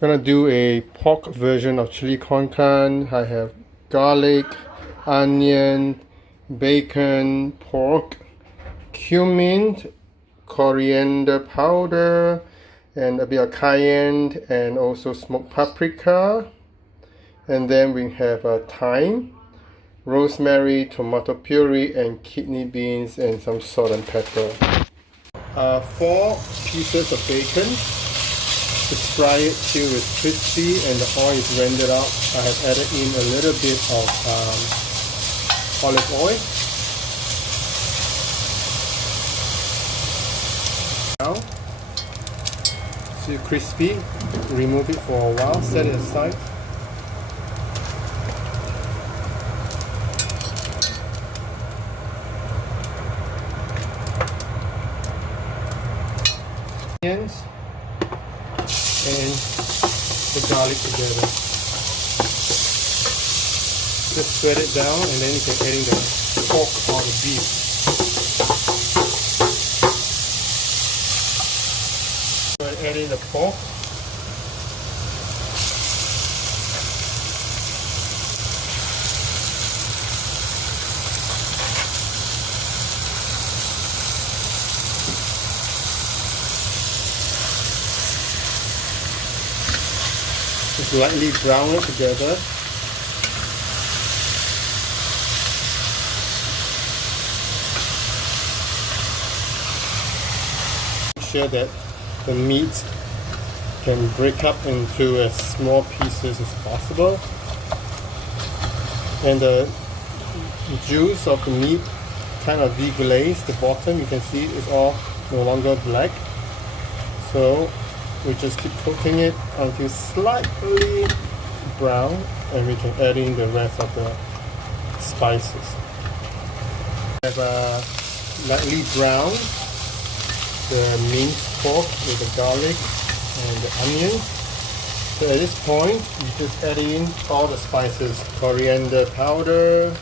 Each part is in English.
gonna do a pork version of chili con carne. I have garlic, onion, bacon, pork, cumin, coriander powder, and a bit of cayenne, and also smoked paprika. And then we have thyme, rosemary, tomato puree, and kidney beans, and some salt and pepper. 4 pieces of bacon. To fry it till it's crispy and the oil is rendered out, I have added in a little bit of olive oil. Now, till crispy, remove it for a while, set it aside. Onions and the garlic together. Just spread it down and then you can add in the pork or the beef. Add in the pork. Just lightly brown it together. Make sure that the meat can break up into as small pieces as possible. And the juice of the meat kind of deglaze the bottom. You can see it's all no longer black. So we just keep cooking it until slightly brown, and we can add in the rest of the spices. I have lightly browned the minced pork with the garlic and the onion. So at this point, you just add in all the spices: coriander powder,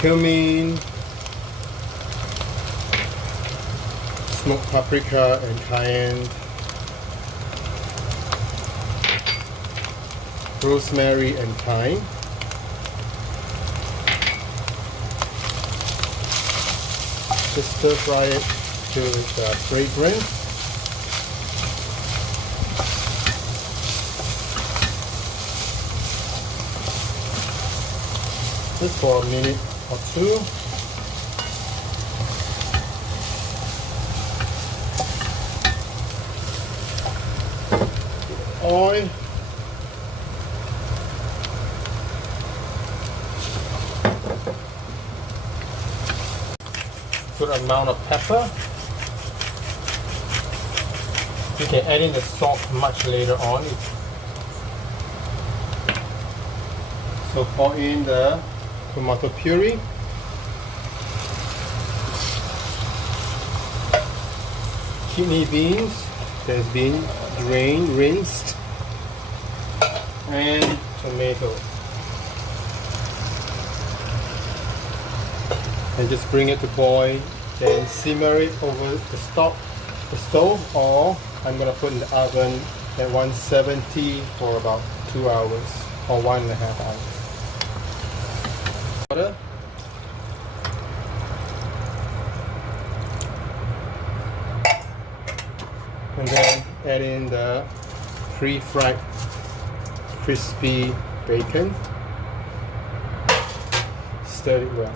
cumin, smoked paprika and cayenne, rosemary and thyme. Just stir fry it till it's fragrant. Just for a minute or two. Oil, good amount of pepper. You can add in the salt much later on. So pour in the tomato puree. Kidney beans that's been drained, rinsed, and tomato. And just bring it to boil, then simmer it over the stove, or I'm going to put in the oven at 170 for about 2 hours or 1.5 hours. Water. And then add in the pre-fried crispy bacon. Stir it well.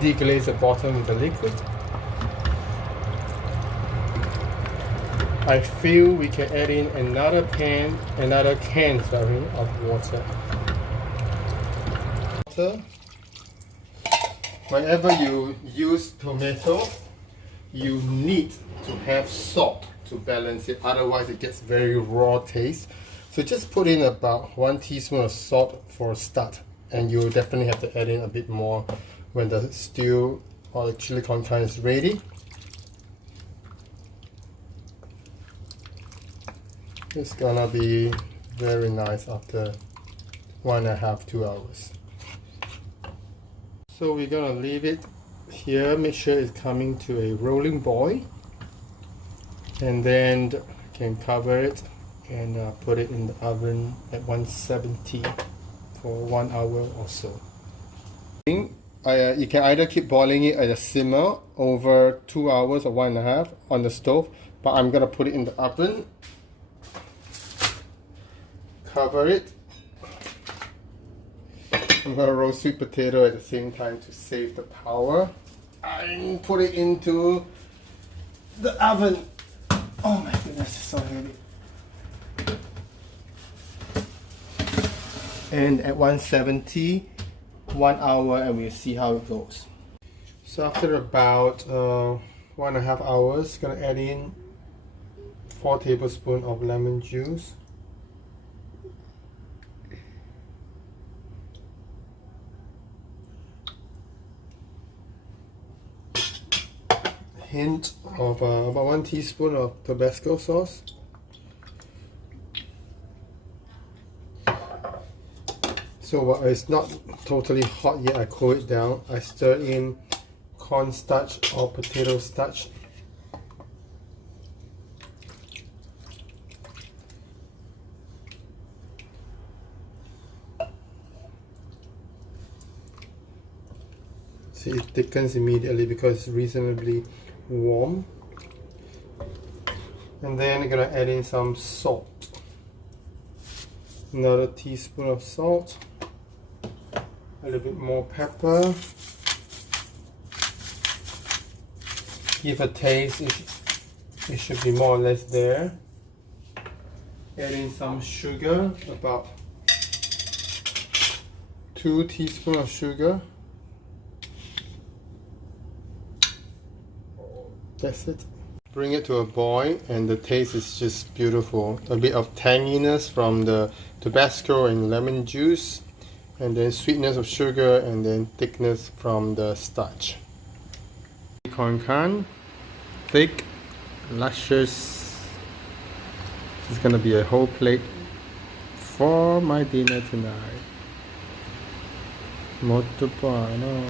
Deglaze the bottom with the liquid. I feel we can add in another can of water. Whenever you use tomato, you need to have salt to balance it, otherwise it gets very raw taste. So just put in about 1 teaspoon of salt for a start, and you'll definitely have to add in a bit more when the stew or the chili con carne is ready. It's gonna be very nice after 1.5 to 2 hours. So we're gonna leave it here, make sure it's coming to a rolling boil. and then can cover it and put it in the oven at 170 for 1 hour or so. You can either keep boiling it at a simmer over 2 hours or 1.5 on the stove, but I'm gonna put it in the oven, cover it. I'm gonna roast sweet potato at the same time to save the power, and put it into the oven. Oh my goodness, it's so heavy. And at 170, 1 hour, and we'll see how it goes. So after about 1.5 hours, gonna add in 4 tablespoons of lemon juice. Hint of about 1 teaspoon of Tabasco sauce. So while it's not totally hot yet, I cool it down. I stir in cornstarch or potato starch. See, it thickens immediately because it's reasonably warm. And then I'm gonna add in some salt. Another teaspoon of salt. A little bit more pepper. Give a taste, it should be more or less there. Add in some sugar, about 2 teaspoons of sugar. That's it. Bring it to a boil, and the taste is just beautiful. A bit of tanginess from the Tabasco and lemon juice, and then sweetness of sugar, and then thickness from the starch. Con carne, thick, luscious. This is gonna be a whole plate for my dinner tonight. Molto buono.